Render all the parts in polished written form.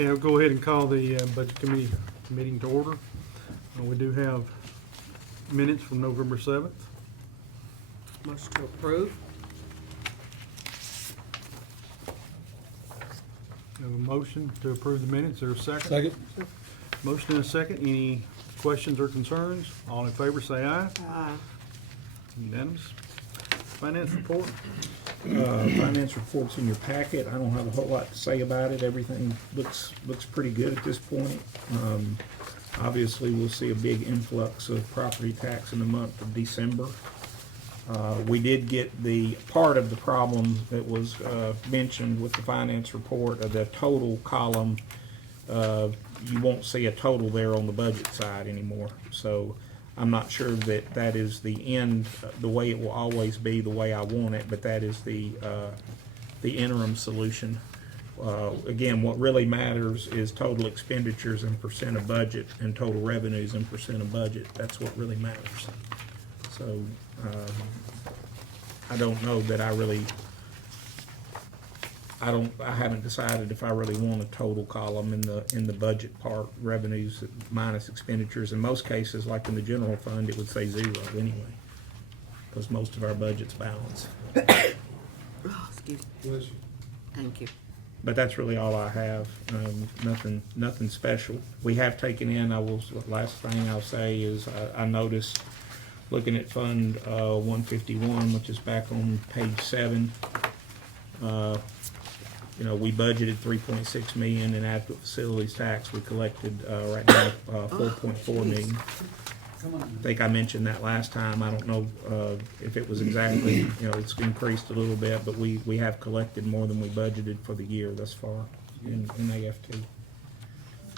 Okay, I'll go ahead and call the Budget Committee meeting to order. We do have minutes from November 7th. Motion to approve. We have a motion to approve the minutes. Is there a second? Second. Motion and a second. Any questions or concerns? All in favor say aye. Aye. Unanimous. Finance report. Finance report's in your packet. I don't have a whole lot to say about it. Everything looks pretty good at this point. Obviously, we'll see a big influx of property tax in the month of December. We did get the part of the problem that was mentioned with the finance report of the total column. You won't see a total there on the budget side anymore. So I'm not sure that that is the end, the way it will always be, the way I want it, but that is the interim solution. Again, what really matters is total expenditures and percent of budget and total revenues and percent of budget. That's what really matters. So I don't know that I haven't decided if I really want a total column in the budget part, revenues minus expenditures. In most cases, like in the general fund, it would say zero anyway, because most of our budget's balanced. Oh, excuse me. Bless you. Thank you. But that's really all I have. Nothing special. We have taken in. Last thing I'll say is I noticed looking at Fund 151, which is back on page 7. We budgeted $3.6 million in adequate facilities tax. We collected right now $4.4 million. I think I mentioned that last time. I don't know if it was exactly, it's increased a little bit, but we have collected more than we budgeted for the year thus far in AFT.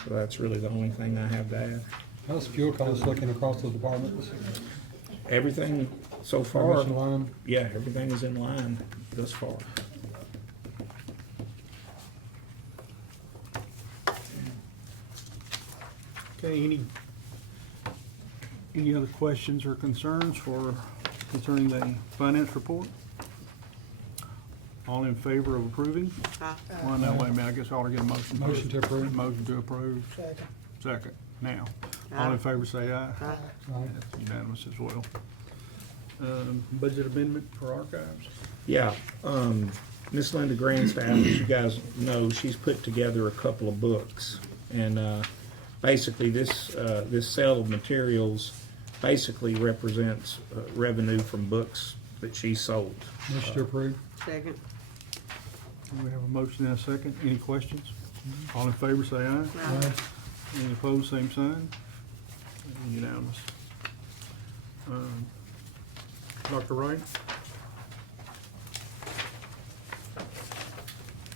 So that's really the only thing I have to add. How's fuel costs looking across the departments? Everything so far, Commission line? yeah, everything is in line thus far. Okay, any other questions or concerns concerning the finance report? All in favor of approving? Aye. Well, no, wait a minute, I guess I ought to get a motion. Motion to approve. Motion to approve. Second. Now, all Aye. in favor say aye. Aye. Aye. That's unanimous as well. Budget amendment for archives. Yeah, Miss Linda Grandstaff, as you guys know, she's put together a couple of books, and basically this sale of materials basically represents revenue from books that she sold. Motion to approve. Second. We have a motion and a second. Any questions? All in favor say aye. Aye. Any opposed, same sign. Unanimous. Dr. Wright?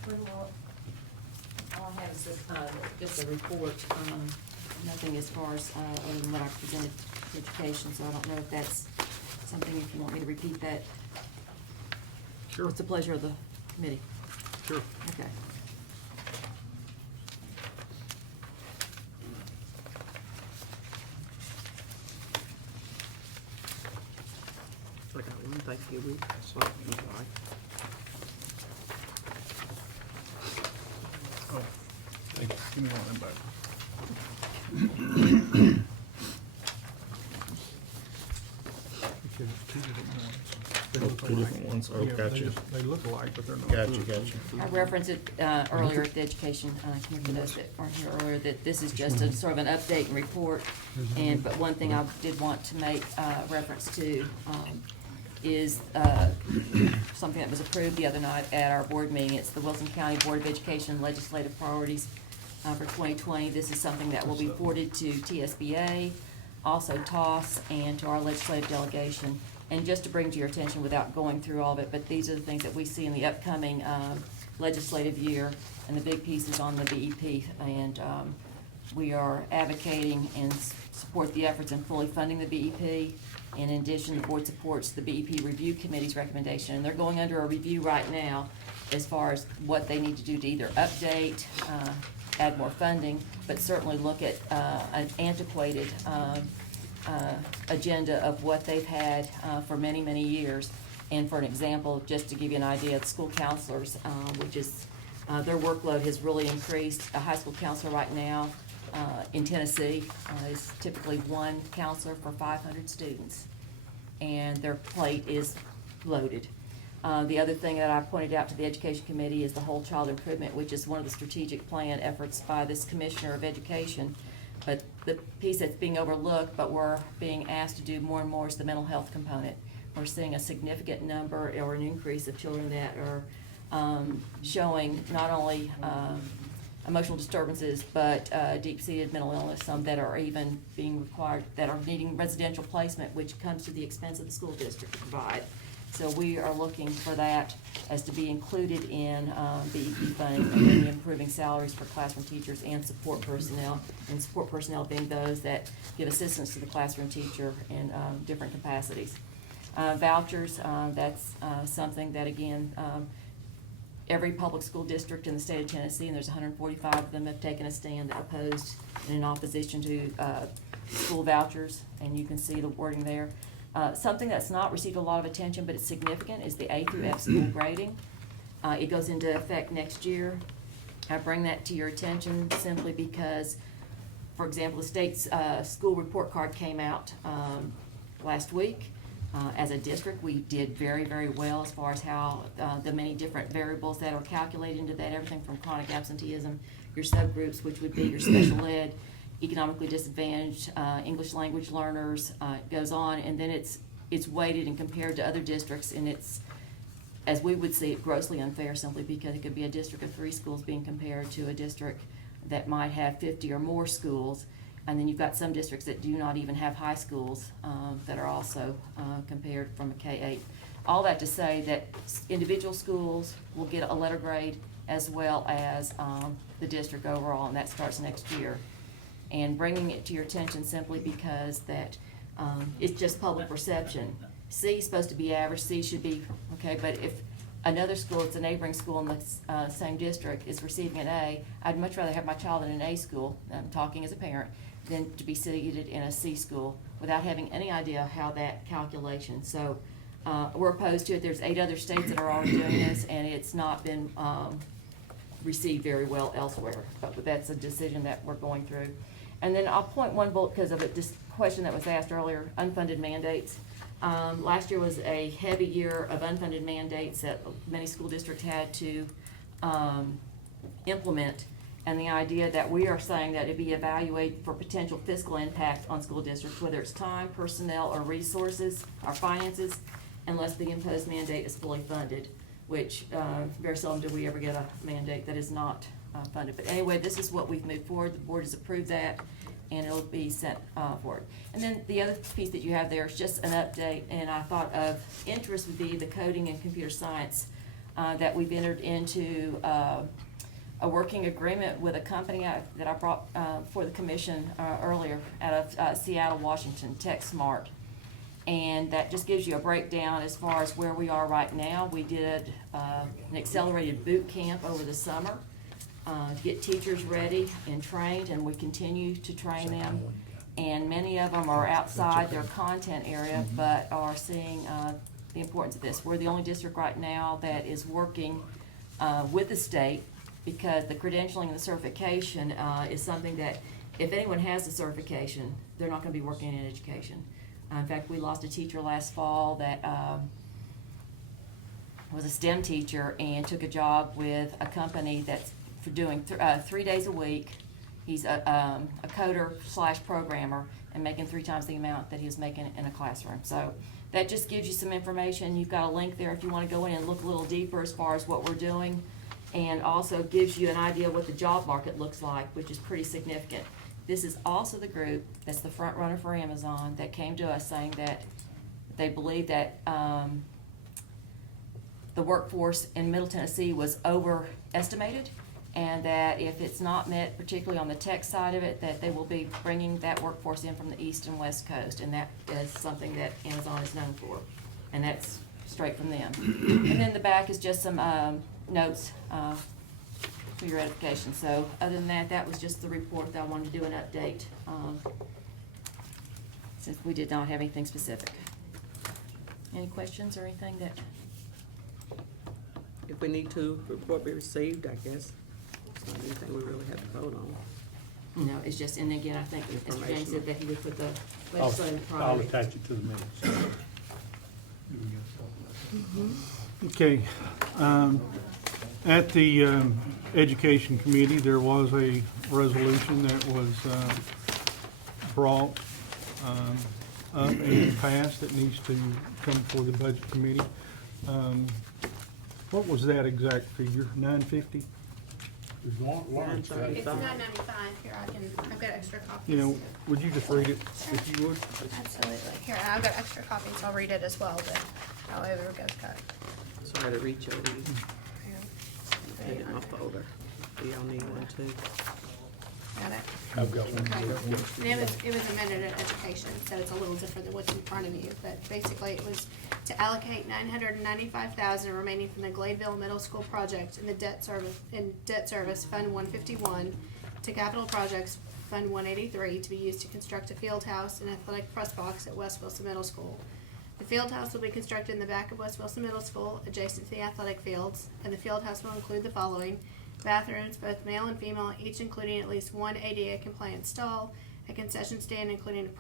Well, all I have is just a report, nothing as far as, other than what I presented to education, so I don't know if that's something, if you want me to repeat that. Sure. It's the pleasure of the committee. Sure. Okay. I got one, thank you. That's what you like. Oh, thank you. Give me one of them back. Okay, there's two different ones. They look Two alike. different ones. Oh, Yeah, gotcha. They look alike, but they're not. Gotcha. I referenced it earlier at the education committee, for those that weren't here earlier, that this is just a sort of an update and report. But one thing I did want to make reference to is something that was approved the other night at our board meeting. It's the Wilson County Board of Education Legislative Priorities for 2020. This is something that will be forwarded to TSBA, also TOS, and to our legislative delegation. And just to bring to your attention without going through all of it, but these are the things that we see in the upcoming legislative year and the big pieces on the BEP. And we are advocating and support the efforts in fully funding the BEP. In addition, the board supports the BEP Review Committee's recommendation. And they're going under a review right now as far as what they need to do to either update, add more funding, but certainly look at an antiquated agenda of what they've had for many, many years. And for an example, just to give you an idea, the school counselors, which is Their workload has really increased. A high school counselor right now in Tennessee is typically one counselor for 500 students, and their plate is loaded. The other thing that I pointed out to the Education Committee is the Whole Child Improvement, which is one of the strategic plan efforts by this Commissioner of Education. But the piece that's being overlooked, but we're being asked to do more and more, is the mental health component. We're seeing a significant number or an increase of children that are showing not only emotional disturbances, but deep-seated mental illness, some that are even being required, that are needing residential placement, which comes to the expense of the school district to provide. So we are looking for that as to be included in the EP funding, and then the improving salaries for classroom teachers and support personnel being those that give assistance to the classroom teacher in different capacities. Vouchers, that's something that, again, every public school district in the state of Tennessee, and there's 145 of them, have taken a stand that opposed and in opposition to school vouchers, and you can see the wording there. Something that's not received a lot of attention, but it's significant, is the A through F school grading. It goes into effect next year. I bring that to your attention simply because, for example, the state's school report card came out last week. As a district, we did very, very well as far as how the many different variables that are calculated into that, everything from chronic absenteeism, your subgroups, which would be your special ed, economically disadvantaged, English language learners, it goes on, and then it's weighted and compared to other districts, and it's, as we would see it, grossly unfair simply because it could be a district of 3 schools being compared to a district that might have 50 or more schools. And then you've got some districts that do not even have high schools that are also compared from a K-8. All that to say that individual schools will get a letter grade as well as the district overall, and that starts next year. And bringing it to your attention simply because that it's just public perception. C is supposed to be average, C should be, okay, but if another school, it's a neighboring school in the same district, is receiving an A, I'd much rather have my child in an A school, I'm talking as a parent, than to be seated in a C school without having any idea how that calculation. So we're opposed to it. There's 8 other states that are already doing this, and it's not been received very well elsewhere. But that's a decision that we're going through. And then I'll point one bullet because of this question that was asked earlier, unfunded mandates. Last year was a heavy year of unfunded mandates that many school districts had to implement. And the idea that we are saying that it be evaluated for potential fiscal impact on school districts, whether it's time, personnel, or resources, or finances, unless the imposed mandate is fully funded, which very seldom do we ever get a mandate that is not funded. But anyway, this is what we've moved forward. The board has approved that, and it'll be sent forward. And then the other piece that you have there is just an update, and I thought of interest would be the coding and computer science that we've entered into a working agreement with a company that I brought for the commission earlier out of Seattle, Washington, TechSmart. And that just gives you a breakdown as far as where we are right now. We did an accelerated boot camp over the summer to get teachers ready and trained, and we continue to train them. And many of them are outside their content area, but are seeing the importance of this. We're the only district right now that is working with the state, because the credentialing and the certification is something that if anyone has the certification, they're not going to be working in education. In fact, we lost a teacher last fall that was a STEM teacher and took a job with a company that's for doing 3 days a week. He's a coder / programmer and making 3 times the amount that he was making in a classroom. So that just gives you some information. You've got a link there if you want to go in and look a little deeper as far as what we're doing, and also gives you an idea of what the job market looks like, which is pretty significant. This is also the group that's the front runner for Amazon that came to us saying that they believe that the workforce in Middle Tennessee was overestimated, and that if it's not met, particularly on the tech side of it, that they will be bringing that workforce in from the East and West Coast, and that is something that Amazon is known for, and that's straight from them. And then the back is just some notes for your edification. So other than that, that was just the report that I wanted to do an update, since we did not have anything specific. Any questions or anything that if we need to, report be received, I guess. It's not anything we really have to vote on. No, it's just, and again, I think Mr. James said that he would put the I'll legislative I'll priority. attach it to the minutes. Okay, at the Education Committee, there was a resolution that was brought up and passed that needs to come before the Budget Committee. What was that exact figure, $950? There's Lawrence, right? It's $9.95 here, I've got extra copies. You know, would you just read it, if you would? Absolutely, here, I've got extra copies, I'll read it as well, but however it goes cut. Sorry to reach over you. Here. Put it in my folder. Do y'all need one too? Got it? I've got one. Okay. And it was amended in education, so it's a little different than what's in front of you, but basically it was to allocate $995,000 remaining from the Gladeville Middle School project in the debt service Fund 151 to capital projects Fund 183 to be used to construct a field house and athletic press box at West Wilson Middle School. The field house will be constructed in the back of West Wilson Middle School, adjacent to the athletic fields, and the field house will include the following: bathrooms, both male and female, each including at least one ADA compliant stall, a concession stand including a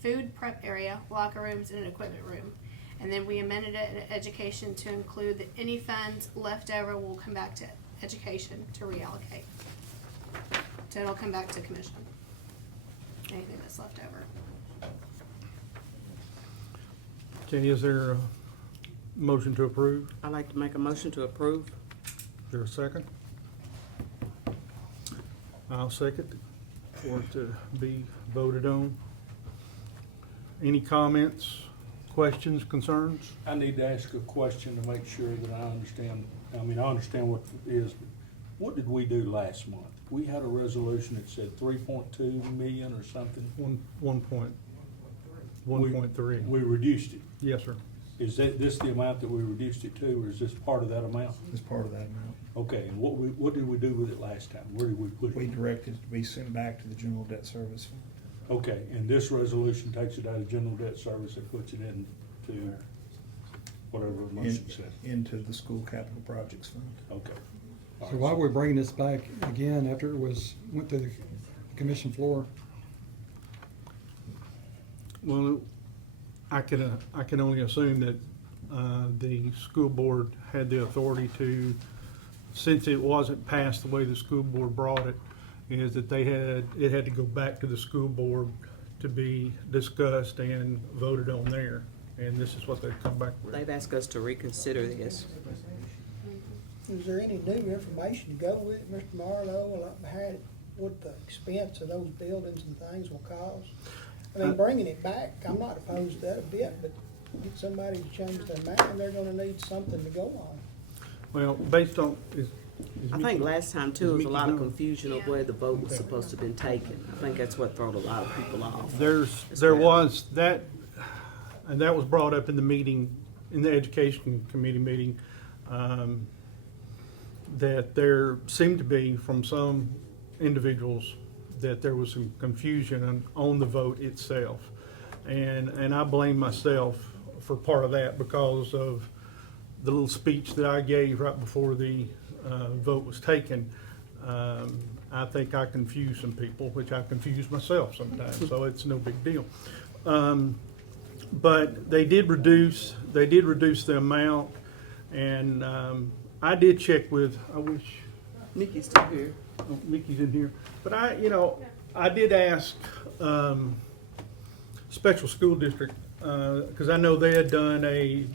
food prep area, locker rooms, and an equipment room. And then we amended it in education to include that any funds left over will come back to education to reallocate. So it'll come back to commission. Anything that's left over. Okay, is there a motion to approve? I'd like to make a motion to approve. Is there a second? I'll second for it to be voted on. Any comments, questions, concerns? I need to ask a question to make sure that I understand. I mean, I understand what it is, but what did we do last month? We had a resolution that said 3.2 million or something. 1.3. We reduced it. Yes, sir. Is this the amount that we reduced it to, or is this part of that amount? As part of that amount. Okay, and what did we do with it last time? Where did we put We it? directed it to be sent back to the general debt service fund. Okay, and this resolution takes it out of general debt service and puts it into whatever the motion says. Into the school capital projects fund. Okay. All So right. why are we bringing this back again after it went to the commission floor? Well, I can only assume that the school board had the authority to, since it wasn't passed the way the school board brought it, is that it had to go back to the school board to be discussed and voted on there. And this is what they've come back with. They've asked us to reconsider this. Is there any new information to go with it, Mr. Marlowe, like behind what the expense of those buildings and things will cost? I mean, bringing it back, I'm not opposed to that a bit, but get somebody to change their mind, they're gonna need something to go on. Well, based on, is I think last time too, there was a lot of Mickey confusion of where the vote was supposed to have been taken. I think that's what thrown a lot of people off. there was that, and that was brought up in the meeting, in the Education Committee meeting, that there seemed to be from some individuals that there was some confusion on the vote itself. And I blame myself for part of that because of the little speech that I gave right before the vote was taken. I think I confused some people, which I confuse myself sometimes, so it's no big deal. But they did reduce the amount, and I did check with, I wish Nikki's still here. oh, Mickey's in here, but I did ask Special School District, because I know they had done a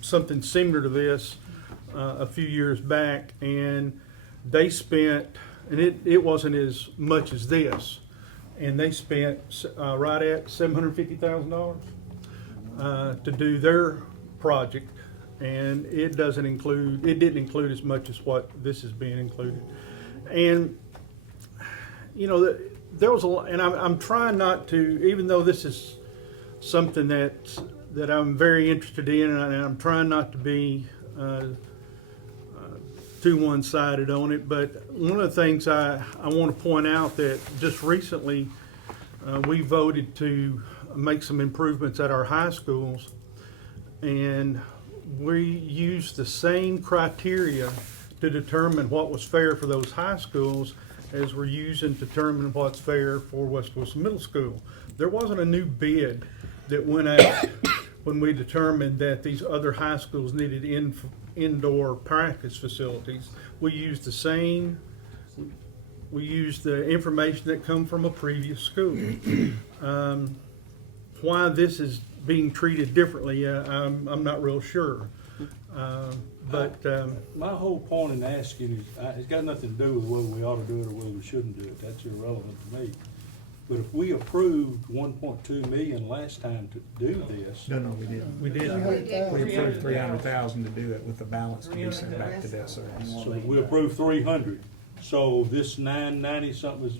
something similar to this a few years back, and they spent, and it wasn't as much as this, and they spent right at $750,000 to do their project, and it didn't include as much as what this is being included. And there was a lot, and I'm trying not to, even though this is something that I'm very interested in, and I'm trying not to be too one-sided on it. But one of the things I want to point out that just recently we voted to make some improvements at our high schools, and we used the same criteria to determine what was fair for those high schools as we're using to determine what's fair for West Wilson Middle School. There wasn't a new bid that went out when we determined that these other high schools needed indoor practice facilities. We used the same, we used the information that come from a previous school. Why this is being treated differently, I'm not real sure. My whole point in asking is, it's got nothing to do with whether we ought to do it or whether we shouldn't do it. That's irrelevant to me. But if we approved 1.2 million last time to do this, No, we didn't. We did. We approved 300,000 to do it with the balance to be sent back to debt service. so we approved 300. So this 990 something is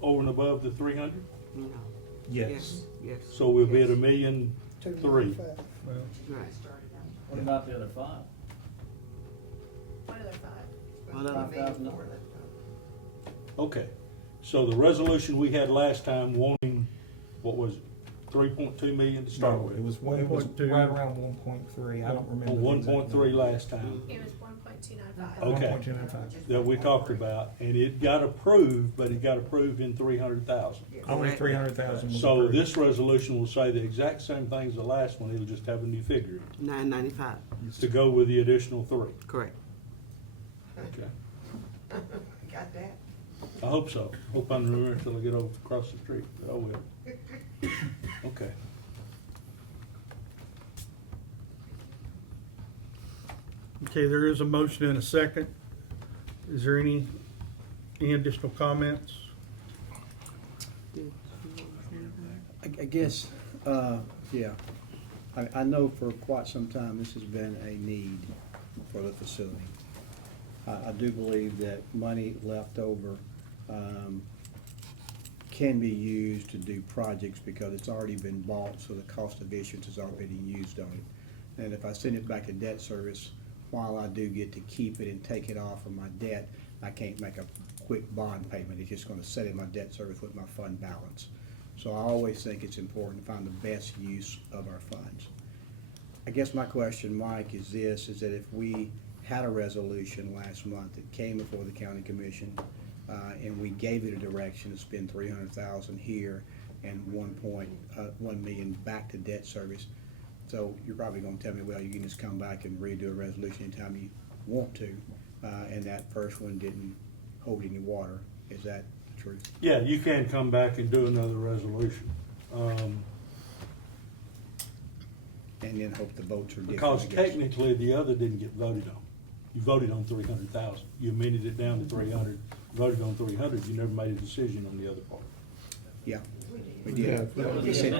over and above the 300? No. Yes. Yes, So we'll be at $1.3 million. 295. right. What about the other five? What other five? Well, $5,000. Okay, so the resolution we had last time wanting, what was it, 3.2 million to start No, with? it was right 1.2. around 1.3. I don't remember. On the exact 1.3 number. last time It was 1.295. Okay. 1.295. that we talked about, and it got approved, but it got approved in 300,000. Only 300,000 was So approved. this resolution will say the exact same thing as the last one, it'll just have a new figure $995, to go with the additional 3. correct. Okay. I hope so. Hope I remember until I get over across the street, but I will. Okay. Okay, there is a motion and a second. Is there any additional comments? I guess, yeah. I know for quite some time this has been a need for the facility. I do believe that money left over can be used to do projects because it's already been bought, so the cost of issuance has already been used on it. And if I send it back to debt service, while I do get to keep it and take it off of my debt, I can't make a quick bond payment. It's just gonna set in my debt service with my fund balance. So I always think it's important to find the best use of our funds. I guess my question, Mike, is this, is that if we had a resolution last month that came before the county commission, and we gave it a direction to spend 300,000 here and 1 million back to debt service. So you're probably gonna tell me, well, you can just come back and redo a resolution anytime you want to, and that first one didn't hold any water. Is that the truth? Yeah, you can come back and do another resolution. And then hope the votes are different, Because I guess. technically, the other didn't get voted on. You voted on 300,000. You amended it down to 300, voted on 300, you never made a decision on the other part. Yeah, we Yeah. did.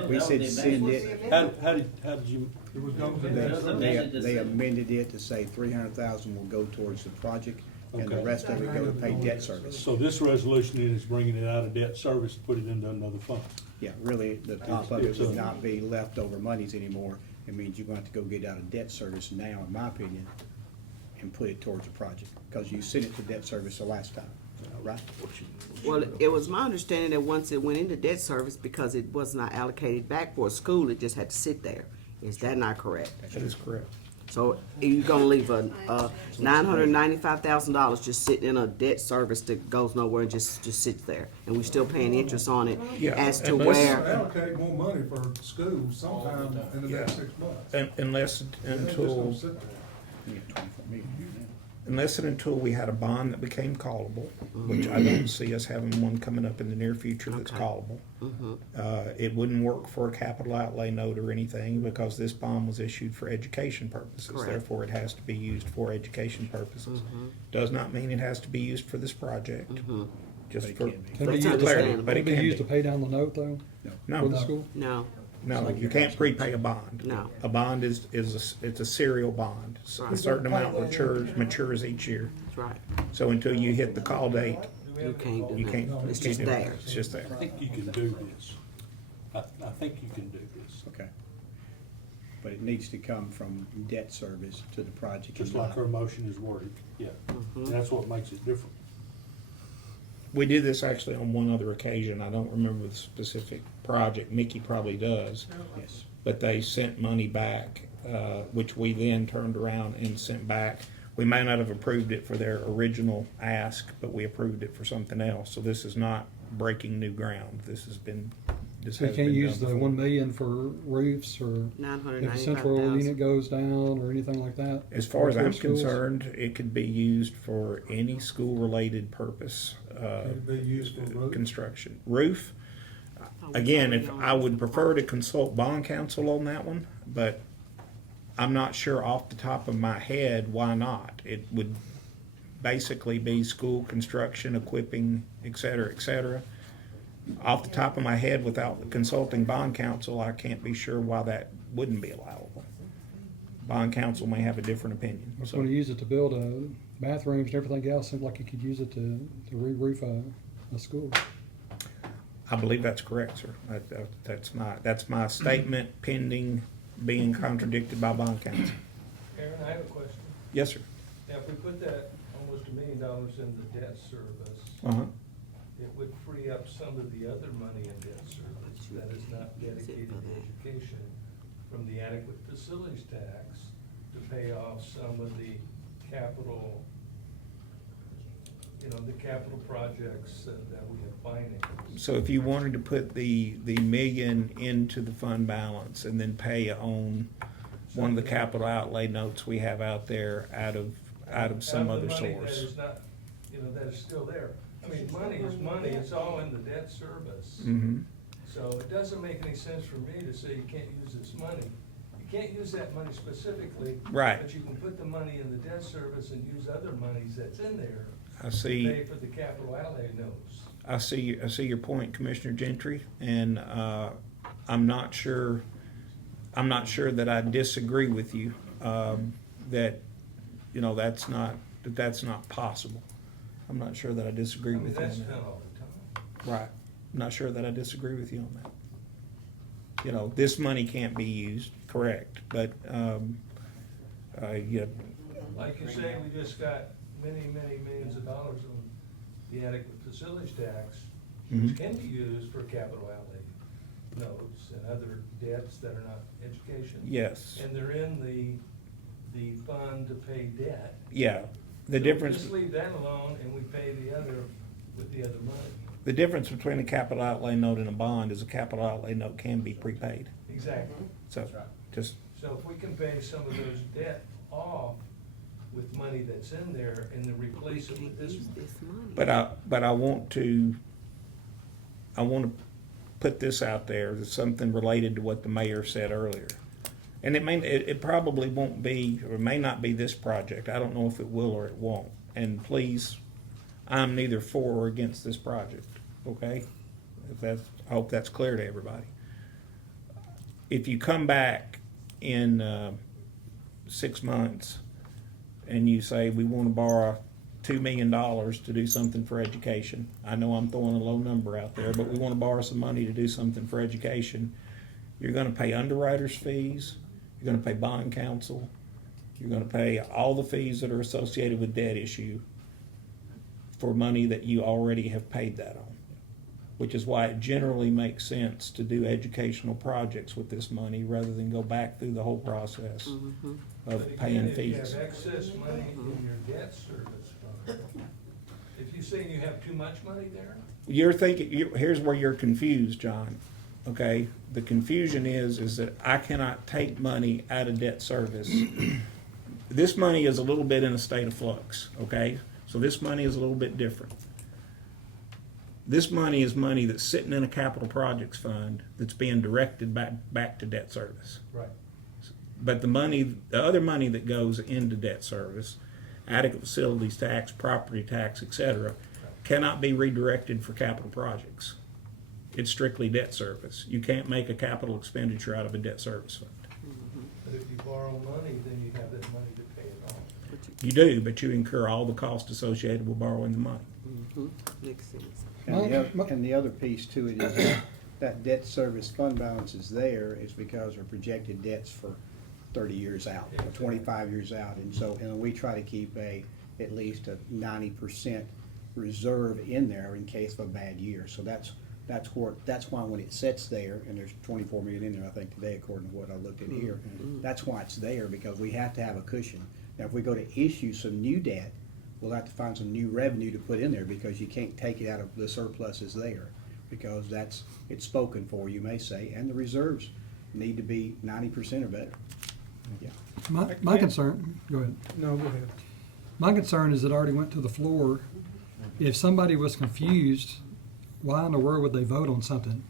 We said send it. How did you, They amended it to say 300,000 will go towards the project, and the Okay. rest of it go to pay debt service. so this resolution is bringing it out of debt service to put it into another fund? Yeah, really, the top of it would not be leftover monies anymore. It means you're going to have to go get out of debt service now, in my opinion, and put it towards the project, because you sent it to debt service the last time, right? Well, it was my understanding that once it went into debt service, because it was not allocated back for a school, it just had to sit there. Is that not correct? That is correct. So you're gonna leave a $995,000 just sitting in a debt service that goes nowhere and just sits there, and we still paying interest on it Yeah, as to unless- where, Allocate more money for schools sometime in the next Yeah. 6 months. Unless It ain't just until gonna sit there. You get 24 million. unless and until we had a bond that became callable, which I don't see us having one coming up in the near future that's Okay. callable. It wouldn't work for a capital outlay note or anything because this bond was issued for education purposes. Correct. Therefore, it has to be used for education purposes. Does not mean it has to be used for this project, just But it for can be. Can we That's use clarity, the, but it can can we use to be. pay down the note though, for No, the school? no, no, you can't prepay a bond. No. A bond it's a serial bond. A certain amount matures each year. that's right. So until you hit the call date, You can't do you that. can't. It's you just can't do it. there. It's just there. I think you can do this. I think you can do this, Okay. But it needs to come from debt service to the project. just and like not- her motion is worded, yeah. And that's what makes it different. We did this actually on one other occasion. I don't remember the specific project. Mickey probably does. Yes. but they sent money back, which we then turned around and sent back. We may not have approved it for their original ask, but we approved it for something else. So this is not breaking new ground. This has been, this So you has can't been use done the before. 1 million for roofs or if a central 995,000. unit goes down or anything like that? As far as For I'm schools? concerned, it could be used for any school-related purpose, It'd be used for roof. construction. Roof, again, if I would prefer to consult bond counsel on that one, but I'm not sure off the top of my head why not. It would basically be school construction, equipping, et cetera, et cetera. Off the top of my head, without consulting bond counsel, I can't be sure why that wouldn't be allowable. Bond counsel may have a different opinion. I was so. gonna use it to build bathrooms and everything else. Seems like you could use it to re-roof a school. I believe that's correct, sir. That's my statement pending being contradicted by bond counsel. Aaron, I have a question. Yes, sir. Now, if we put that almost $1 million in the debt service, Uh-huh. it would free up some of the other money in debt service that is not dedicated to education from the adequate facilities tax to pay off some of the capital, the capital projects that we have financed. So if you wanted to put the million into the fund balance and then pay on one of the capital outlay notes we have out there out of some Out other of the money source. that is not, that is still there. I mean, money is money, it's all in the debt service. Mm-hmm. So it doesn't make any sense for me to say you can't use this money. You can't use that money specifically. Right. But you can put the money in the debt service and use other monies that's in there I to see. pay for the capital outlay notes. I see your point, Commissioner Gentry, and I'm not sure that I disagree with you, that, that's not possible. I'm not sure that I disagree I mean, with you on that's that. done all the time. Right. I'm not sure that I disagree with you on that. This money can't be used, correct, but, yeah, Like you say, we just got many, many millions of dollars on the adequate facilities tax, which Mhm. can be used for capital outlay notes and other debts that are not education. yes, And they're in the fund to pay debt. yeah. The So difference. Just leave that alone and we pay the other with the other money. The difference between a capital outlay note and a bond is a capital outlay note can be prepaid. Exactly. So, just, So if we can pay some of those debt off with money that's in there and then replace it with this Use money. this money. but I want to put this out there, as something related to what the mayor said earlier. And it probably won't be, or may not be this project. I don't know if it will or it won't. And please, I'm neither for or against this project, okay? I hope that's clear to everybody. If you come back in 6 months and you say, we want to borrow $2 million to do something for education, I know I'm throwing a low number out there, but we want to borrow some money to do something for education, you're going to pay underwriters' fees, you're going to pay bond counsel, you're going to pay all the fees that are associated with debt issue for money that you already have paid that on. Which is why it generally makes sense to do educational projects with this money rather than go back through the whole process Mhm. But of again, paying if you fees. have excess money in your debt service fund, if you're saying you have too much money there, You're thinking, here's where you're confused, John, okay? The confusion is that I cannot take money out of debt service. This money is a little bit in a state of flux, okay? So this money is a little bit different. This money is money that's sitting in a capital projects fund that's being directed back to debt service. right, But the other money that goes into debt service, adequate facilities tax, property tax, et cetera, cannot be redirected for capital projects. It's strictly debt service. You can't make a capital expenditure out of a debt service fund. but if you borrow money, then you have that money to pay it off. You do, but you incur all the costs associated with borrowing the money. Mhm. Makes sense. And the other piece to it is that debt service fund balance is there is because our projected debts for 30 years out, or 25 years out. And so, we try to keep at least a 90% reserve in there in case of a bad year. So that's That's why when it sits there, and there's 24 million in there, I think today, according to what I looked at here, that's why it's there, because we have to have a cushion. Now, if we go to issue some new debt, we'll have to find some new revenue to put in there, because you can't take it out of the surpluses there, because it's spoken for, you may say, and the reserves need to be 90% or better. Yeah. My concern, go ahead. No, go ahead. My concern is it already went to the floor. If somebody was confused, why in the world would they vote on something?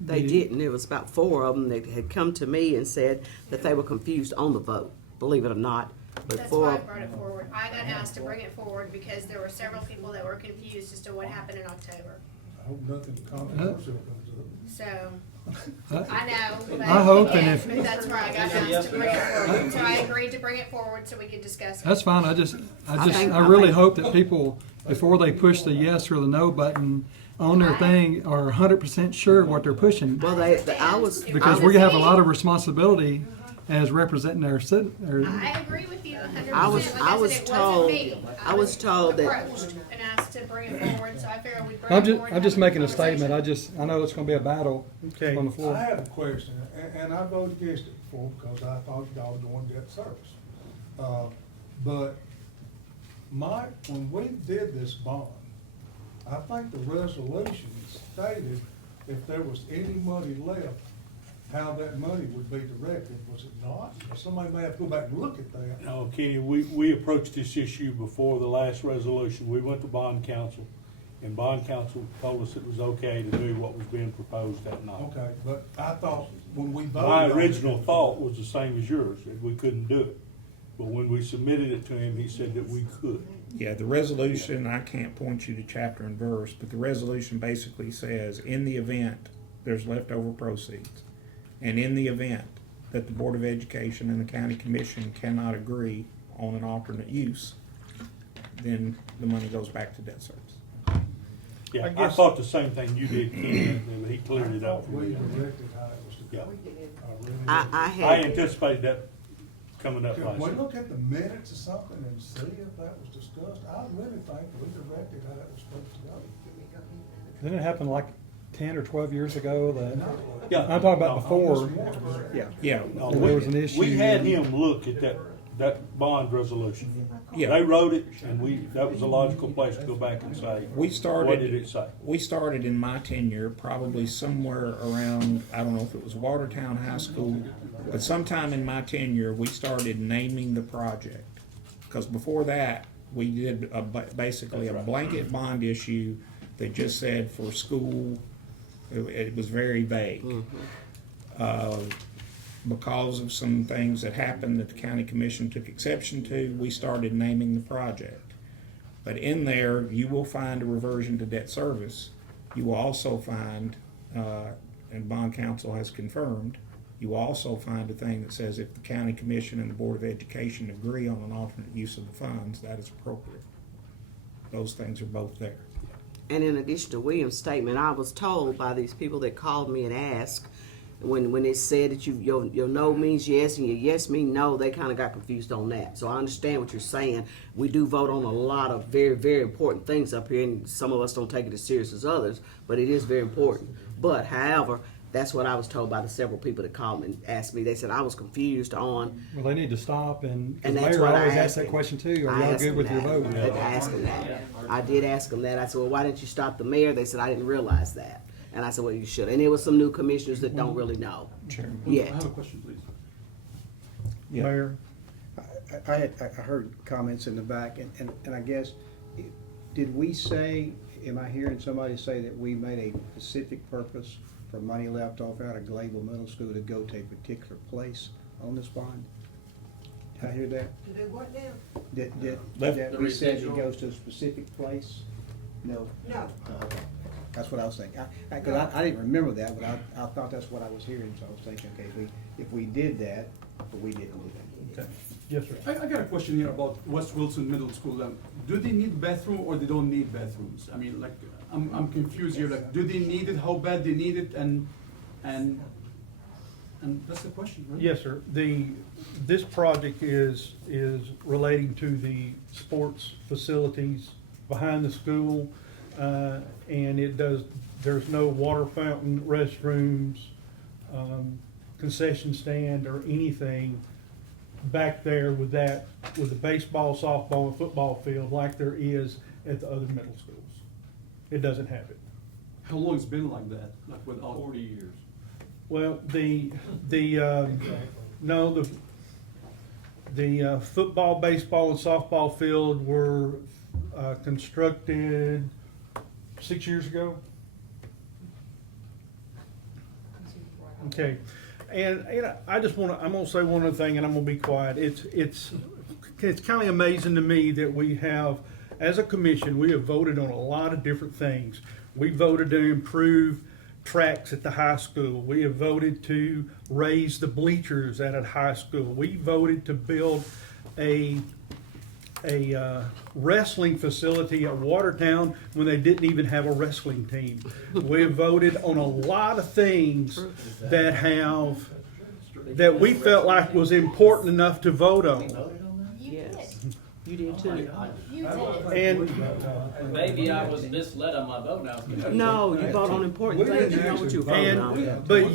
They didn't. There was about 4 of them that had come to me and said that they were confused on the vote, believe it or not. But That's 4 why I of brought it forward. I got asked to bring it forward because there were several people that were confused as to what happened in October. I hope nothing controversial comes up. So, I I know. I hope, and Yeah, if- but that's where I got asked to bring it forward. So I agreed to bring it forward so we could discuss it. That's fine, I think- really hope that people, before they push the yes or the no button on their thing, are 100% sure what they're pushing. Well, Because we have a lot of responsibility as representing our I agree with you 100%. I was Like told- it wasn't me. I was told that- approached and asked to bring it forward, so I figured we'd bring it forward. I'm just and have making a statement, conversation. I know it's gonna be a battle Okay. on the floor. I have a question, and I voted against it before because I thought y'all were doing debt service. But when we did this bond, I think the resolution stated if there was any money left, how that money would be directed, was it not? Somebody may have to go back and look at that. No, Kenny, we approached this issue before the last resolution. We went to bond council, and bond council told us it was okay to do what was being proposed that night. Okay, but I thought when we voted. My on it- original thought was the same as yours, that we couldn't do it. But when we submitted it to him, he said that we could. Yeah, the resolution, I can't point you to chapter and verse, but the resolution basically says, in the event there's leftover proceeds, and in the event that the Board of Education and the County Commission cannot agree on an alternate use, then the money goes back to debt service. Yeah, I I guess- thought the same thing you did, Kenny, and he cleared I it up thought for we me. directed how it was to go. Yeah. I really did. I I had, anticipated that coming up Can last we year. look at the minutes or something and see if that was discussed? I really think we directed how it was supposed to go. Didn't it happen like 10 or 12 years ago that, Yeah. I'm talking about before, Yeah. Yeah, No, there was an issue. We had him look at that bond resolution. Yeah. They wrote it, and that was a logical place to go back and say, we started. what did it say? We started in my tenure, probably somewhere around, I don't know if it was Watertown High School, but sometime in my tenure, we started naming the project. Because before that, we did basically a blanket bond issue that just said for school, it was very vague. Because of some things that happened that the county commission took exception to, we started naming the project. But in there, you will find a reversion to debt service. You will also find, and bond counsel has confirmed, you will also find a thing that says if the county commission and the Board of Education agree on an alternate use of the funds, that is appropriate. Those things are both there. and in addition to William's statement, I was told by these people that called me and asked, when it said that your no means yes and your yes mean no, they kind of got confused on that. So I understand what you're saying. We do vote on a lot of very, very important things up here, and some of us don't take it as serious as others, but it is very important. But however, that's what I was told by the several people that called me and asked me. They said I was confused on. well, they need to stop, and the And that's mayor what I always asks asked that him. question too, are I y'all asked good him with your that. vote? I asked him that. I did ask him that. I said, well, why didn't you stop the mayor? They said, I didn't realize that. And I said, well, you should. And there was some new commissioners that don't really know yet. I have a question, please. Yeah. Mayor, I heard comments in the back, and I guess, did we say, am I hearing somebody say that we made a specific purpose for money left off out of Gladeville Middle School to go to a particular place on this bond? Did I hear that? To do what now? Left- That we said it goes to a specific place? No? No. Okay. That's what I was thinking. Because I didn't remember that, but I thought that's what I was hearing, so I was thinking, okay, if we did that, but we didn't do that. Okay. yes, sir. I got a question here about West Wilson Middle School. Do they need bathroom or they don't need bathrooms? I mean, like, I'm confused here. Like, do they need it? How bad they need it? And that's the question, right? Yes, sir. This project is relating to the sports facilities behind the school. And there's no water fountain, restrooms, concession stand or anything back there with the baseball, softball, and football field like there is at the other middle schools. It doesn't have it. How long it's been like that, like without? 40 years. Well, the football, baseball, and softball field were constructed 6 years ago. Okay, and I just I'm gonna say one other thing, and I'm gonna be quiet. It's kind of amazing to me that we have, as a commission, we have voted on a lot of different things. We voted to improve tracks at the high school. We have voted to raise the bleachers at a high school. We voted to build a wrestling facility at Watertown when they didn't even have a wrestling team. We have voted on a lot of things that we felt like was important enough to vote on. Yes, you did too. And Maybe I was misled on my vote now. No, you vote on important things, you know what you're voting on. but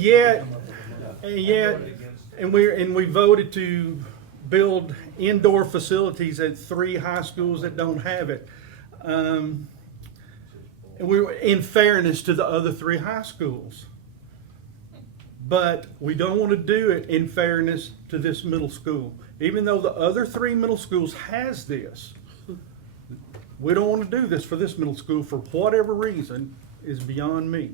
we voted to build indoor facilities at 3 high schools that don't have it. And we were in fairness to the other 3 high schools. But we don't want to do it in fairness to this middle school. Even though the other 3 middle schools has this, we don't want to do this for this middle school for whatever reason is beyond me.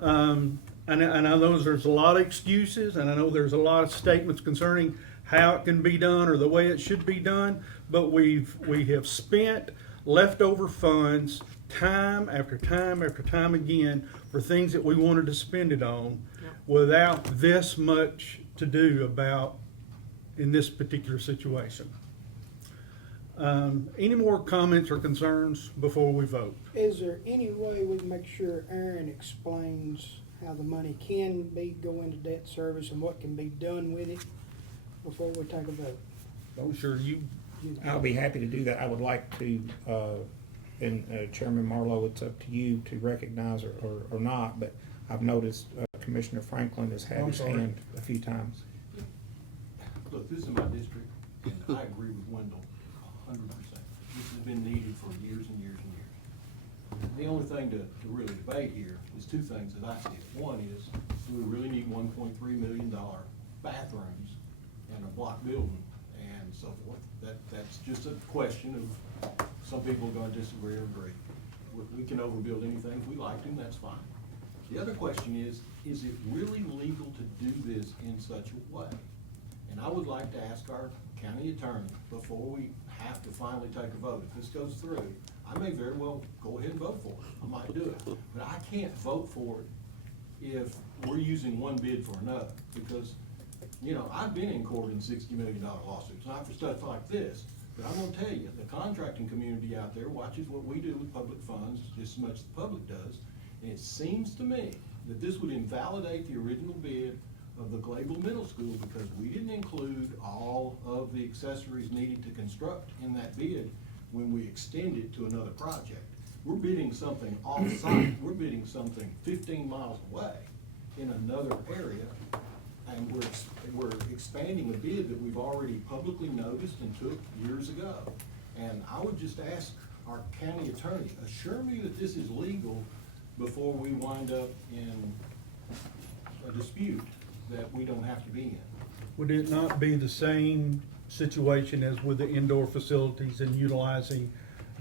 And I know there's a lot of excuses, and I know there's a lot of statements concerning how it can be done or the way it should be done, but we have spent leftover funds time after time after time again for things that we wanted to spend it on without this much to do about in this particular situation. Any more comments or concerns before we vote? Is there any way we can make sure Aaron explains how the money can go into debt service and what can be done with it before we take a vote? Oh, sure, I'll be happy to do that. I would like to, and Chairman Marlowe, it's up to you to recognize or not, but I've noticed Commissioner Franklin has had his hand a few times. Look, this is my district, and I agree with Wendell 100%. This has been needed for years and years and years. The only thing to really debate here is 2 things as I see it. One is, do we really need $1.3 million bathrooms and a block building and so forth? That's just a question of, some people are gonna disagree or agree. We can overbuild anything we like to, and that's fine. The other question is it really legal to do this in such a way? And I would like to ask our county attorney, before we have to finally take a vote, if this goes through, I may very well go ahead and vote for it. I might do it. But I can't vote for it if we're using one bid for another. Because, I've been in court in $60 million lawsuits, not for stuff like this. But I'm gonna tell you, the contracting community out there watches what we do with public funds just as much as the public does. And it seems to me that this would invalidate the original bid of the Glayville Middle School because we didn't include all of the accessories needed to construct in that bid when we extend it to another project. We're bidding something off-site. We're bidding something 15 miles away in another area, and we're expanding a bid that we've already publicly noticed and took years ago. And I would just ask our county attorney, assure me that this is legal before we wind up in a dispute that we don't have to be in. Would it not be the same situation as with the indoor facilities and utilizing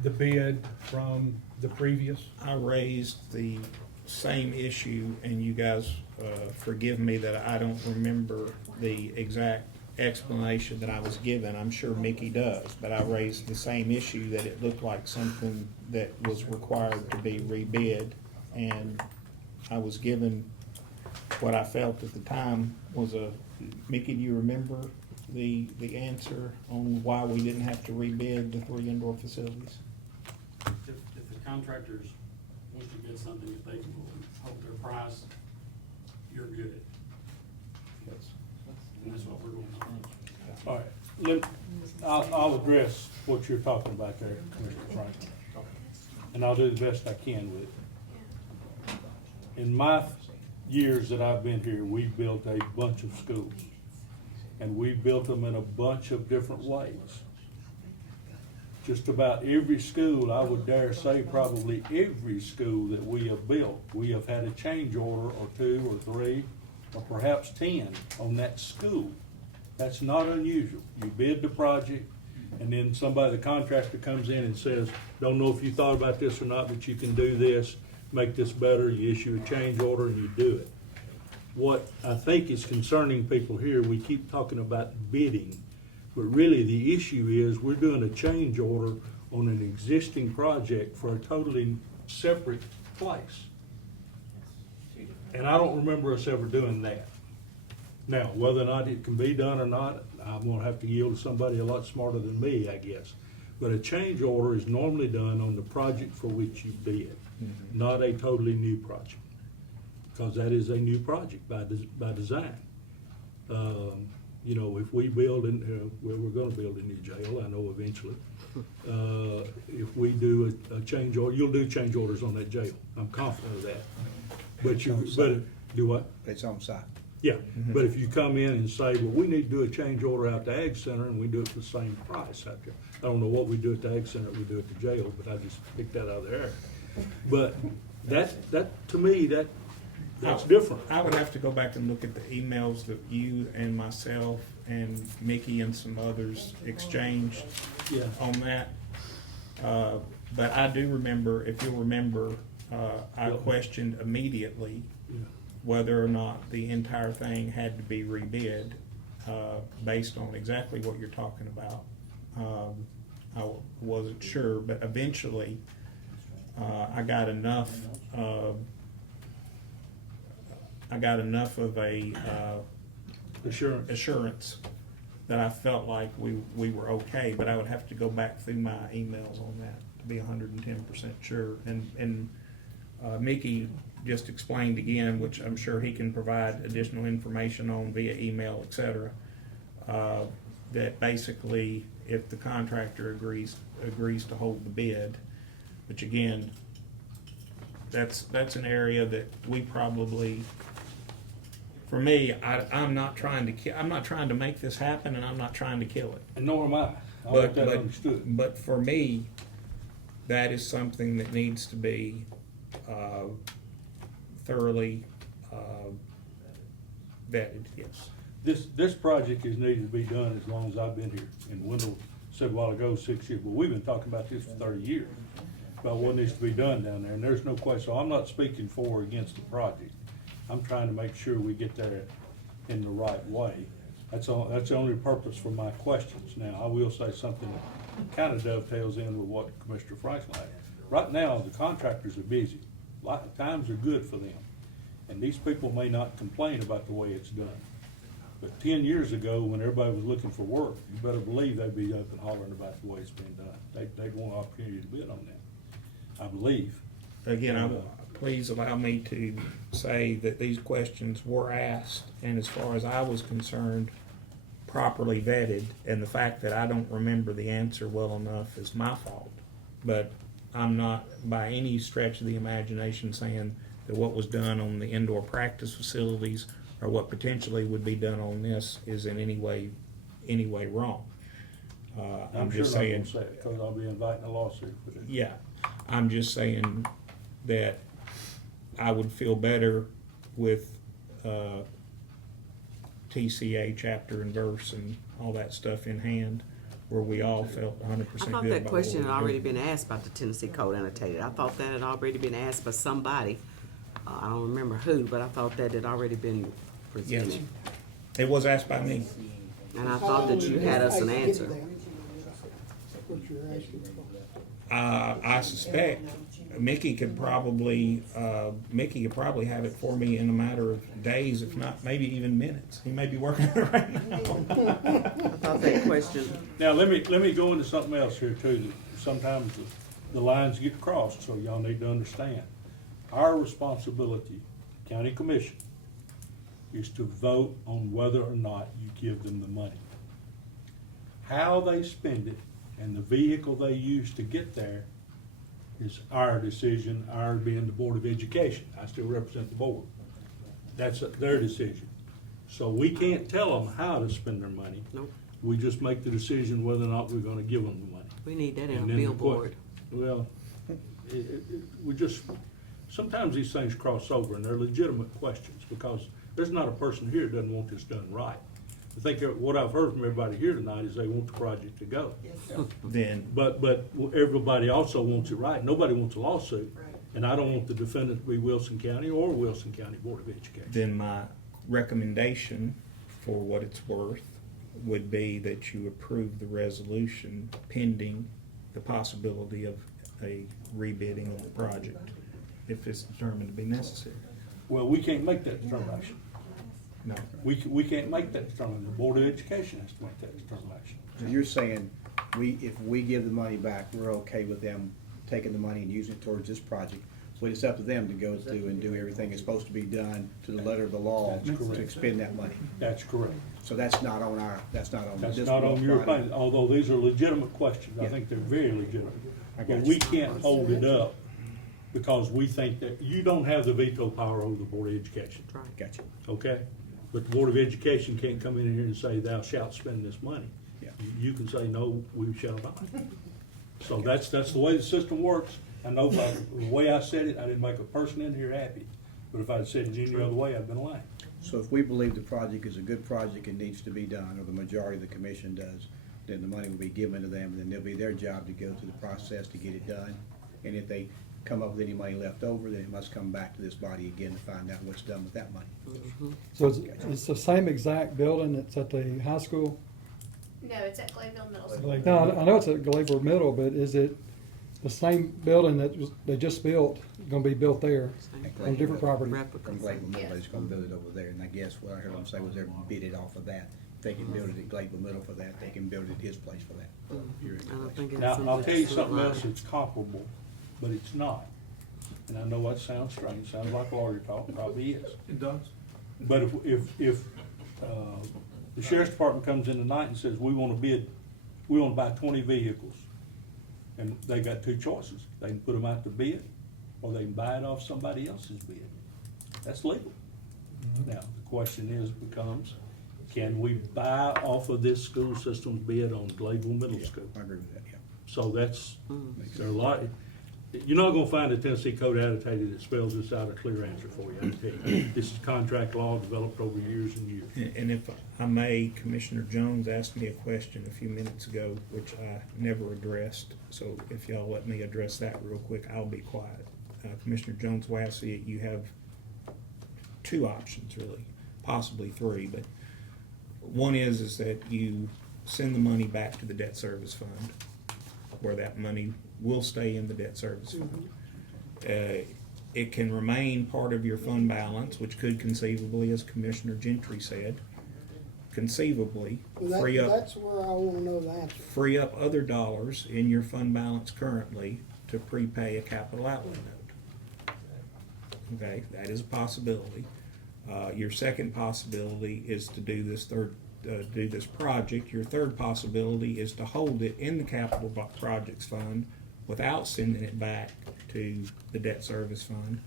the bid from the previous? I raised the same issue, and you guys forgive me that I don't remember the exact explanation that I was given. I'm sure Mickey does, but I raised the same issue that it looked like something that was required to be rebid, and I was given what I felt at the time was Mickey, do you remember the answer on why we didn't have to rebid the 3 indoor facilities? If the contractors wish to bid something, if they can hold their price, you're good. Yes. And that's what we're going on. All right, I'll address what you're talking about there, Commissioner Franklin. and I'll do the best I can with it. In my years that I've been here, we've built a bunch of schools. And we've built them in a bunch of different ways. Just about every school, I would dare say probably every school that we have built, we have had a change order or 2 or 3 or perhaps 10 on that school. That's not unusual. You bid the project, and then somebody, the contractor comes in and says, don't know if you thought about this or not, but you can do this, make this better. You issue a change order and you do it. What I think is concerning people here, we keep talking about bidding, but really the issue is we're doing a change order on an existing project for a totally separate place. And I don't remember us ever doing that. Now, whether or not it can be done or not, I'm gonna have to yield to somebody a lot smarter than me, I guess. But a change order is normally done on the project for which you bid, not a totally new project. Because that is a new project by design. You know, if we build, well, we're gonna build a new jail, I know eventually. If we do a change order, you'll do change orders on that jail, I'm confident of that. But do what? It's on site. Yeah, but if you come in and say, well, we need to do a change order out to Ag Center and we do it for the same price out there. I don't know what we do at the Ag Center, we do at the jail, but I just picked that out of the air. But that, to me, that's different. I would have to go back and look at the emails that you and myself and Mickey and some others exchanged Yeah. on that. But I do remember, if you'll remember, I questioned immediately Yeah. whether or not the entire thing had to be rebid, based on exactly what you're talking about. I wasn't sure, but eventually, I got enough of a assurance that I felt like we were okay, but I would have to go back through my emails on that to be 110% sure. And Mickey just explained again, which I'm sure he can provide additional information on via email, et cetera, that basically if the contractor agrees to hold the bid, which again, that's an area that we probably, for me, I'm not trying to make this happen, and I'm not trying to kill it. And nor am I. I want that But understood. but for me, that is something that needs to be thoroughly vetted. Yes. This project is needed to be done as long as I've been here. And Wendell said a while ago, 6 years, but we've been talking about this for 30 years, about what needs to be done down there, and there's no question. So I'm not speaking for or against the project. I'm trying to make sure we get there in the right way. That's the only purpose for my questions. Now, I will say something that kind of dovetails in with what Commissioner Franklin had. Right now, the contractors are busy. Times are good for them. And these people may not complain about the way it's done. But 10 years ago, when everybody was looking for work, you better believe they'd be up and hollering about the way it's been done. They'd want an opportunity to bid on that, I believe. Again, please allow me to say that these questions were asked, and as far as I was concerned, properly vetted, and the fact that I don't remember the answer well enough is my fault. But I'm not by any stretch of the imagination saying that what was done on the indoor practice facilities or what potentially would be done on this is in any way wrong. I'm just sure saying. I'm gonna say it, because I'll be inviting a lawsuit for this. Yeah, I'm just saying that I would feel better with TCA chapter and verse and all that stuff in hand, where we all felt 100% good I about thought what that we question were had already doing. been asked about the Tennessee Code Annotated. I thought that had already been asked by somebody. I don't remember who, but I thought that had already been Yes, presented. it was asked by me. And I thought that you had us an answer. That's what you're asking for. I suspect Mickey could probably have it for me in a matter of days, if not maybe even minutes. He may be working on it right now. I thought that question, Now, let me go into something else here too, that sometimes the lines get crossed, so y'all need to understand. Our responsibility, county commission, is to vote on whether or not you give them the money. How they spend it and the vehicle they use to get there is our decision, our being the Board of Education. I still represent the board. That's their decision. So we can't tell them how to spend their money. Nope. We just make the decision whether or not we're gonna give them the money. We need that in a And then the billboard. Well, we just, sometimes these things cross over and they're legitimate questions because there's not a person here that doesn't want this done right. I think what I've heard from everybody here tonight is they want the project to go. Then, But everybody also wants it right. Nobody wants a lawsuit. And I don't want the defendant to be Wilson County or Wilson County Board of Education. then my recommendation, for what it's worth, would be that you approve the resolution pending the possibility of a rebidding of the project, if it's determined to be necessary. Well, we can't make that determination. No. We can't make that determination. The Board of Education has to make that determination. So you're saying, if we give the money back, we're okay with them taking the money and using it towards this project? So it's up to them to go through and do everything that's supposed to be done to the letter of the law That's correct. to expend that money. That's correct. So that's not on our, that's not on That's this. not on your project. opinion, although these are legitimate questions. I Yeah. think they're very legitimate. I But got we you. can't hold it up because we think that you don't have the veto power over the Board of Education, Gotcha. okay? But the Board of Education can't come in here and say, thou shalt spend this money. Yeah. You can say, no, we shall not. So that's the way the system works. I know by the way I said it, I didn't make a person in here happy. But if I'd said it any other way, I'd been lying. So if we believe the project is a good project and needs to be done, or the majority of the commission does, then the money will be given to them, and then it'll be their job to go through the process to get it done. And if they come up with any money left over, then it must come back to this body again to find out what's done with that money. So it's the same exact building that's at the high school? No, it's at Glayville Middle School. No, I know it's at Glenville Middle, but is it the same building they just built, gonna be built there on different property? From Gladeville Middle, they're just gonna build it over there, and I guess what I heard them say was they're bid it off of that. If they can build it at Gladeville Middle for that, they can build it at his place for that. You're in I don't place. think it has Now, something I'll to tell you do something with else that's comparable, but it's not. And I know that sounds strange, sounds like lawyer talk, probably is. It does. But if the sheriff's department comes in tonight and says, we wanna buy 20 vehicles, and they got two choices. They can put them out to bid, or they can buy it off somebody else's bid. That's legal. Now, the question becomes, can we buy off of this school system's bid on Gladeville Middle School? I agree with that, yeah. So that's, there are a lot, you're not gonna find a Tennessee Code annotated that spells this out a clear answer for you, I can tell you. This is contract law developed over years and years. And if I may, Commissioner Jones asked me a question a few minutes ago, which I never addressed. So if y'all let me address that real quick, I'll be quiet. Commissioner Jones, the way I see it, you have two options really, possibly three, but one is that you send the money back to the debt service fund, where that money will stay in the debt service fund. It can remain part of your fund balance, which could conceivably, as Commissioner Gentry said, conceivably free up That's where I wanna know the answer. free up other dollars in your fund balance currently to prepay a capital outlay note. Okay, that is a possibility. Your second possibility is to do this project. Your third possibility is to hold it in the capital projects fund without sending it back to the debt service fund,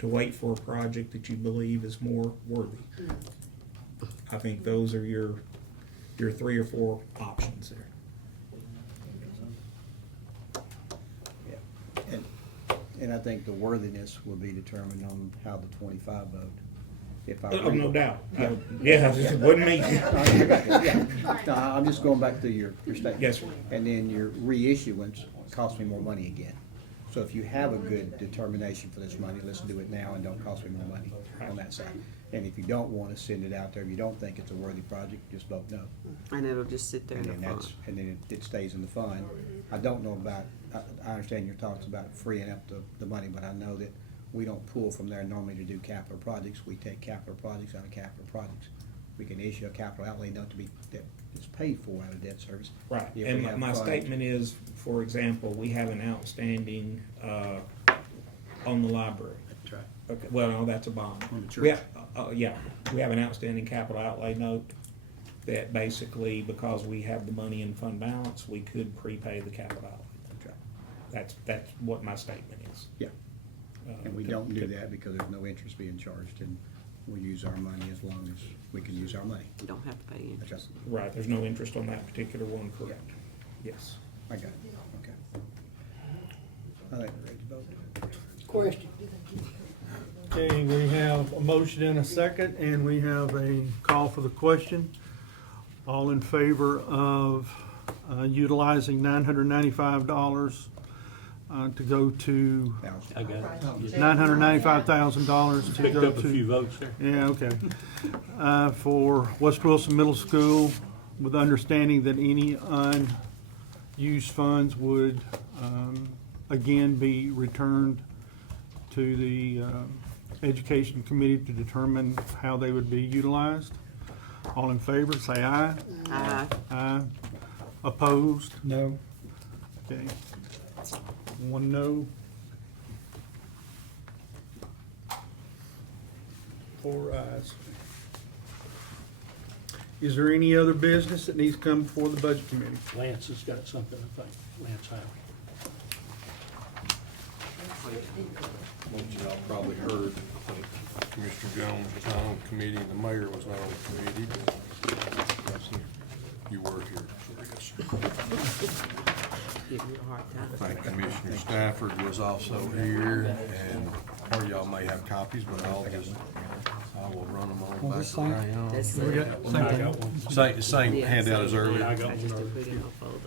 to wait for a project that you believe is more worthy. I think those are your 3 or 4 options there. Yeah. And I think the worthiness will be determined on how the 25 vote. If I Oh, no doubt. Yeah. Yeah, it wasn't me. I got you, yeah. No, I'm just going back to your statement. Yes, sir. And then your reissuance costs me more money again. So if you have a good determination for this money, let's do it now and don't cost me more money on that side. And if you don't want to send it out there, if you don't think it's a worthy project, just vote no. And it'll just sit there in And the then fund. and then it stays in the fund. I don't know about, I understand your talks about freeing up the money, but I know that we don't pull from there normally to do capital projects. We take capital projects out of capital projects. We can issue a capital outlay note that is paid for out of debt service. Right, If and we have my funds. statement is, for example, we have an outstanding, on the library. That's right. Okay, well, no, that's a bond. On the church. We have, yeah, we have an outstanding capital outlay note that basically, because we have the money in fund balance, we could prepay the capital outlay. That's right. That's what my statement is. Yeah, and we to- don't do to- that because there's no interest being charged, and we use our money as long as we can use our money. You don't have to pay That's interest. right. Right, there's no interest on that particular one, correct? Yes. I got it, okay. I think we're ready to vote. Question. Okay, we have a motion and a second, and we have a call for the question. All in favor of utilizing $995 to go to, I got it. $995,000 to Picked go up a few to, votes there. yeah, okay, for West Wilson Middle School, with understanding that any unused funds would again be returned to the Education Committee to determine how they would be utilized. All in favor, say aye. Aye. Aye. Opposed? No. Okay. One no. 4 ayes. Is there any other business that needs to come before the Budget Committee? Lance has got something, I think. Lance Howard. Most of y'all probably heard, I think Commissioner Jones was not on the committee and the mayor was not on the committee, but you were here, so yes. Give you a hard time. I think Commissioner Stafford was also here, and part of y'all may have copies, but I will run them on Was back this signed? around. That's We got I same got thing. one. Same Yeah, handout as same earlier. thing. I got I just one didn't put it in my folder.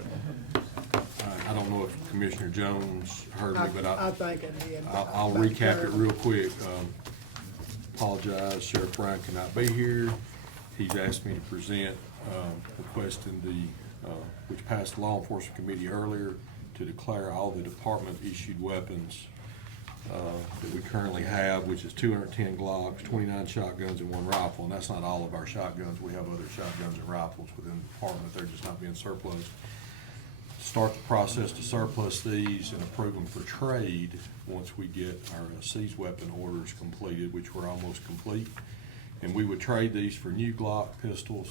I don't know if Commissioner Jones heard me, but I think I did. I'll recap it real quick. Apologize, Sheriff Bryan cannot be here. He's asked me to present, requesting which passed the Law Enforcement Committee earlier, to declare all the department-issued weapons that we currently have, which is 210 Glocks, 29 shotguns, and 1 rifle. And that's not all of our shotguns. We have other shotguns and rifles within the department. They're just not being surplus. Start the process to surplus these and approve them for trade once we get our seized weapon orders completed, which we're almost complete. And we would trade these for new Glock pistols,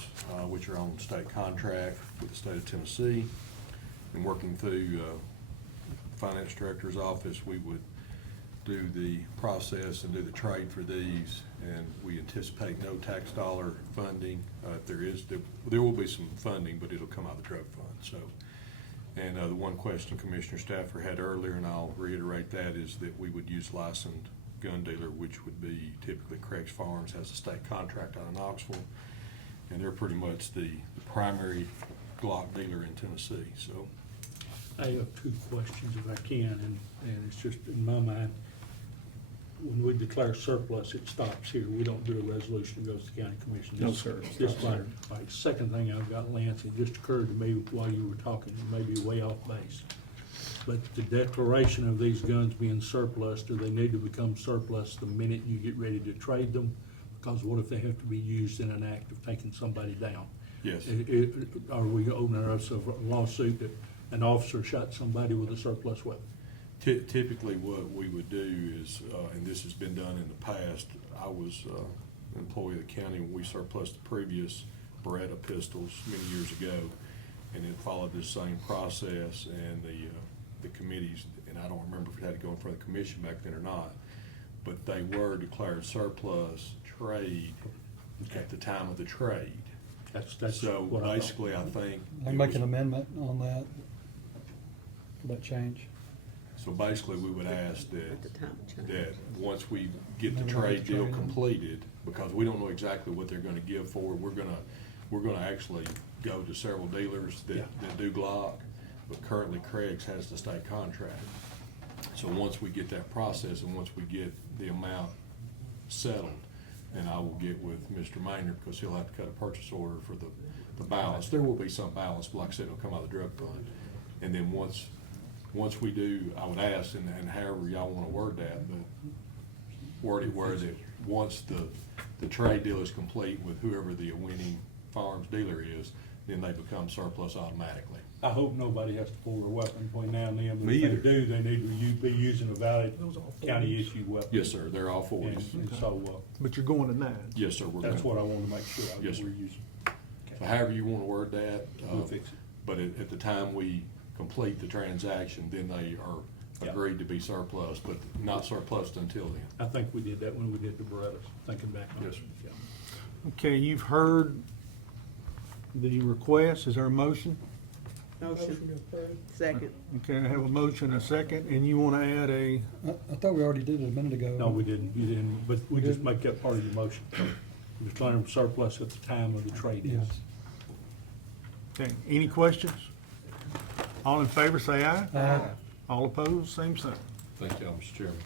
which are on state contract with the state of Tennessee. And working through Finance Director's office, we would do the process and do the trade for these. And we anticipate no tax dollar funding. If there is, there will be some funding, but it'll come out of the drug fund. So. And the one question Commissioner Stafford had earlier, and I'll reiterate that, is that we would use licensed gun dealer, which would be typically Craig's Farms, has a state contract out of Knoxville. And they're pretty much the primary Glock dealer in Tennessee, so. I have 2 questions if I can, and it's just in my mind, when we declare surplus, it stops here. We don't do a resolution that goes to the county commission. No, sir. This line, right, second thing I've got, Lance, it just occurred to me while you were talking, it may be way off base. But the declaration of these guns being surplus, do they need to become surplus the minute you get ready to trade them? Because what if they have to be used in an act of taking somebody down? Yes. Are we opening us a lawsuit that an officer shot somebody with a surplus weapon? Typically, what we would do is, and this has been done in the past, I was an employee of the county when we surplused the previous Beretta pistols many years ago, and it followed this same process, and the committees, and I don't remember if it had to go in front of the commission back then or not, but they were declared surplus trade at the time of the trade. That's So what I thought. basically, I think. I it make was- an amendment on that. For that change. So basically, we would ask At the time of change. that once we get the Never mind trade the deal trade. completed, because we don't know exactly what they're gonna give for it, we're gonna actually go to several dealers Yeah. that do Glock, but currently Craig's has the state contract. So once we get that process and once we get the amount settled, then I will get with Mr. Maynard, because he'll have to cut a purchase order for the balance. There will be some balance, but like I said, it'll come out of the drug fund. And then once we do, I would ask, and however y'all wanna word that, but word it where that once the trade deal is complete with whoever the winning firearms dealer is, then they become surplus automatically. I hope nobody has to pull their weapon between now and then, but Me if either. they do, they need to be using a valid Those all county-issued weapon. Yes, sir, they're all And forties. and so, But you're going to 9. Yes, sir, we're that's gonna, what I wanna make sure Yes, sir. we're using. so however you wanna word that. We'll fix it. But at the time we complete the transaction, then they are Yeah. agreed to be surplus, but not surplus until then. I think we did that when we did the Berettas, thinking back on it. Yes, sir. Yeah. Okay, you've heard the request. Is there a motion? Motion. Motion to approve. Second. Okay, I have a motion, a second, and you want to add a, I thought we already did it a minute ago. No, we didn't, you didn't, but we just make that part of your motion. You declare them surplus at the time of the trade-in. Yes. okay, any questions? All in favor, say aye. Aye. All opposed, same sign. Thank you, Mr. Chairman.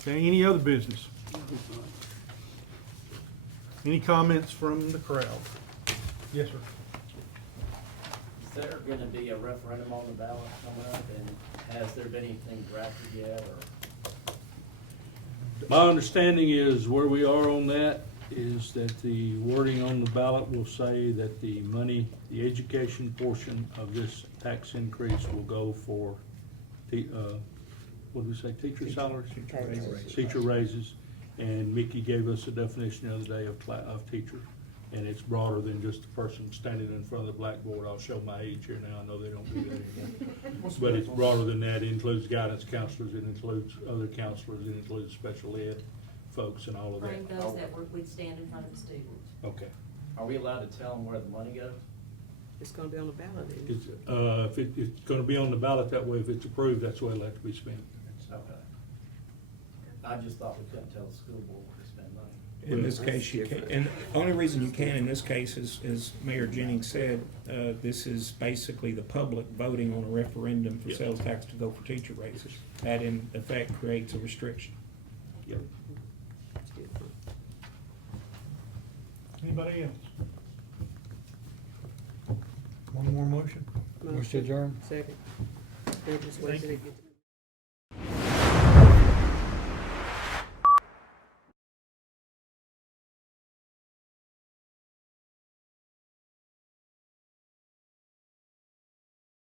Okay, any other business? Any comments from the crowd? Yes, sir. Is there gonna be a referendum on the ballot coming up, and has there been anything drafted yet, or? My understanding is where we are on that is that the wording on the ballot will say that the money, the education portion of this tax increase will go for, what did we say, teacher salaries? Teacher raises, and Mickey gave us a definition the other day of teacher, and it's broader than just the person standing in front of the blackboard. I'll show my age here now, I know they don't do that anymore. But it's broader than that, it includes guidance counselors, it includes other counselors, it includes special ed folks and all of that. Bring those that would stand in front of the students. Okay. Are we allowed to tell them where the money goes? It's gonna be on the ballot, isn't it? If it's gonna be on the ballot that way, if it's approved, that's the way it'll have to be spent. Okay. I just thought we couldn't tell the school board where to spend money. In this case, you can, and the only reason you can in this case is, as Mayor Jennings said, this is basically the public voting on a referendum for Yeah. sales tax to go for teacher raises. That in effect creates a restriction. Yep. Anybody else? One more motion? Motion adjourned. Second. They're just waiting till they get the